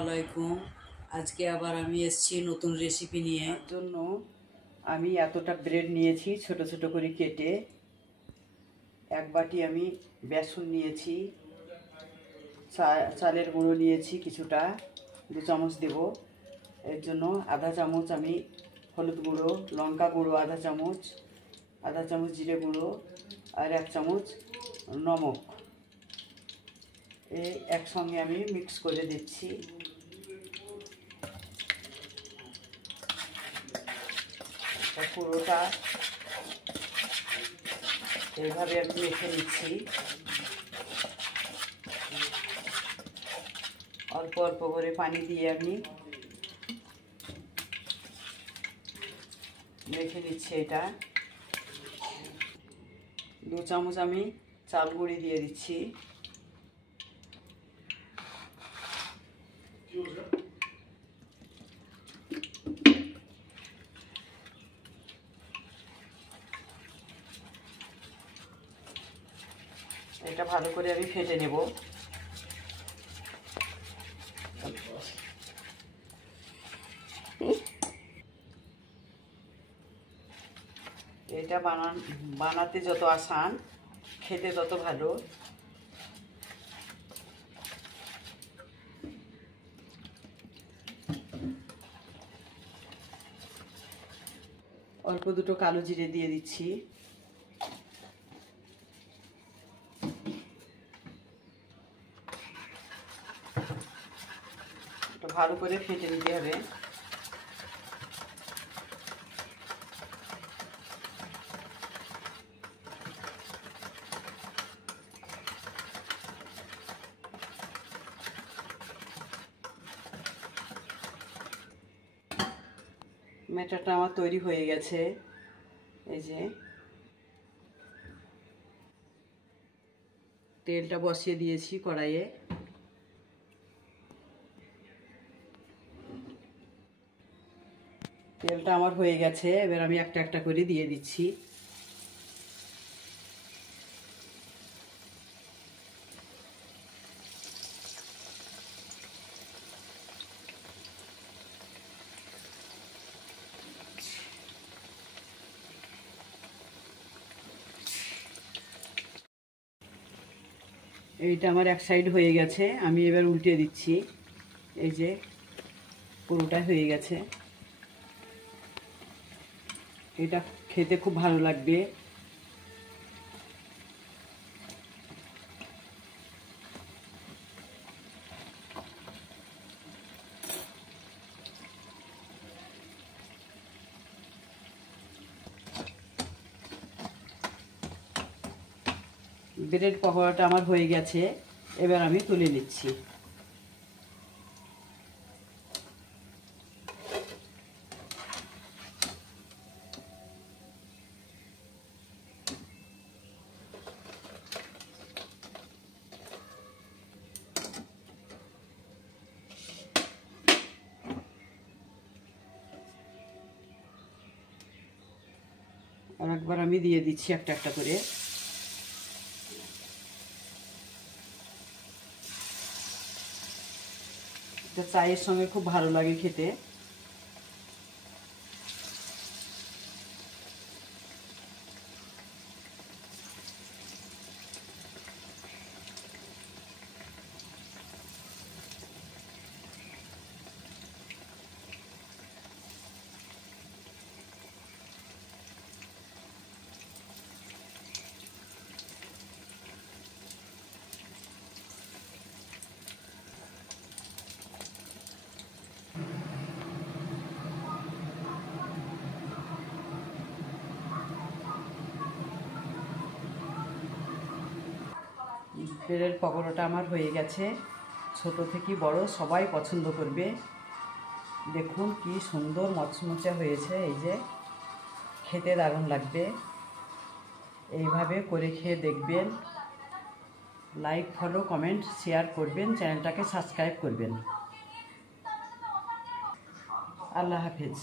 আলাইকুম। আজকে আবার আমি এসেছি নতুন রেসিপি নিয়ে। তার জন্য আমি এতটা ব্রেড নিয়েছি ছোট ছোট করে কেটে। এক বাটি আমি বেসন নিয়েছি, চালের গুঁড়ো নিয়েছি কিছুটা, 2 চামচ দেব। এর জন্য আধা চামচ আমি হলুদ গুঁড়ো, লঙ্কা গুঁড়ো আধা চামচ জিরে গুঁড়ো আর 1 চামচ নমক এই একসঙ্গে আমি মিক্স করে দিচ্ছি। পুরোটা এইভাবে আমি মেখে নিচ্ছি। অল্প অল্প করে পানি দিয়ে আমি মেখে নিচ্ছি। এটা 2 চামচ আমি চাল গুঁড়ি দিয়ে দিচ্ছি। এটা ভালো করে আমি ফেটে নেব। এটা বানাতে যত আসান, খেতে তত ভালো। অল্প দুটো কালো জিরে দিয়ে দিচ্ছি। এটা ভালো করে ফেটে নিতে হবে। মেটাটা আমার তৈরি হয়ে গেছে। এই যে তেলটা বসিয়ে দিয়েছি কড়াইয়ে। তেলটা আমার হয়ে গেছে, এবার আমি একটা একটা করে দিয়ে দিচ্ছি। এইটা আমার এক সাইড হয়ে গেছে, আমি এবার উল্টে দিচ্ছি। এই যে পুরোটা হয়ে গেছে। এটা খেতে খুব ভালো লাগবে। ব্রেড পকোড়াটা আমার হয়ে গেছে, এবার আমি তুলে নিচ্ছি। আর একবার আমি দিয়ে দিচ্ছি একটা একটা করে। এটা চায়ের সঙ্গে খুব ভালো লাগে খেতে। ব্রেডের পকোড়াটা আমার হয়ে গেছে। ছোট থেকে বড় সবাই পছন্দ করবে। দেখুন কি সুন্দর মচমচে হয়েছে। এই যে খেতে দারুণ লাগবে। এইভাবে করে খেয়ে দেখবেন। লাইক, ফলো, কমেন্ট, শেয়ার করবেন। চ্যানেলটাকে সাবস্ক্রাইব করবেন। আল্লাহ হাফেজ।